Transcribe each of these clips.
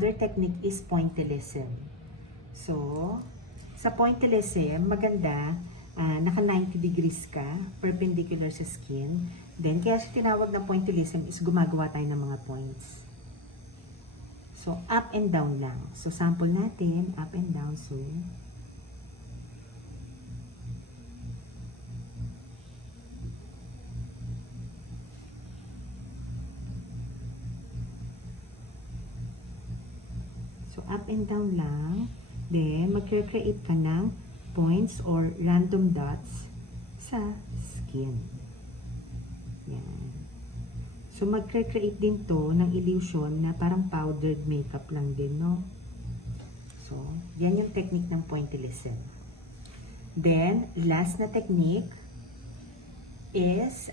Another technique is pointillism. So, sa pointillism, maganda, naka 90 degrees ka, perpendicular sa skin. Then, kaya siya tinawag na pointillism is gumagawa tayo ng mga points. So, up and down lang. So, sample natin, up and down. So, up and down lang. Then, mag-create ka ng points or random dots sa skin. Yan. So, mag-create din to ng illusion na parang powdered makeup lang din, no? So, yan yung technique ng pointillism. Then, last na technique is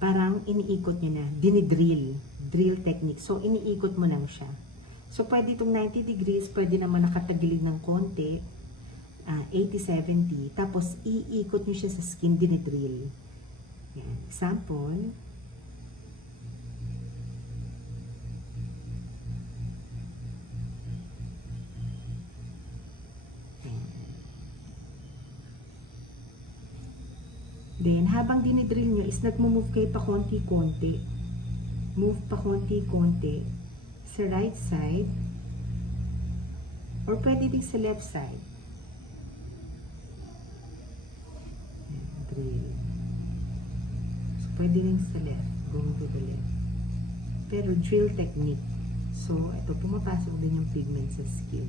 parang iniikot nyo na, dinidrill. Drill technique. So, iniikot mo lang siya. So, pwede itong 90 degrees, pwede naman nakatagilid ng konti, 80-70, tapos iikot nyo siya sa skin, dinidrill. Yan. Example. Yan. Then, habang dinidrill nyo, is nagmumove kayo pa konti-konti. Move pa konti-konti sa right side or pwede din sa left side. Drill. So, pwede din sa left. Going to the left. Pero drill technique. So, ito, pumapasok din yung pigment sa skin.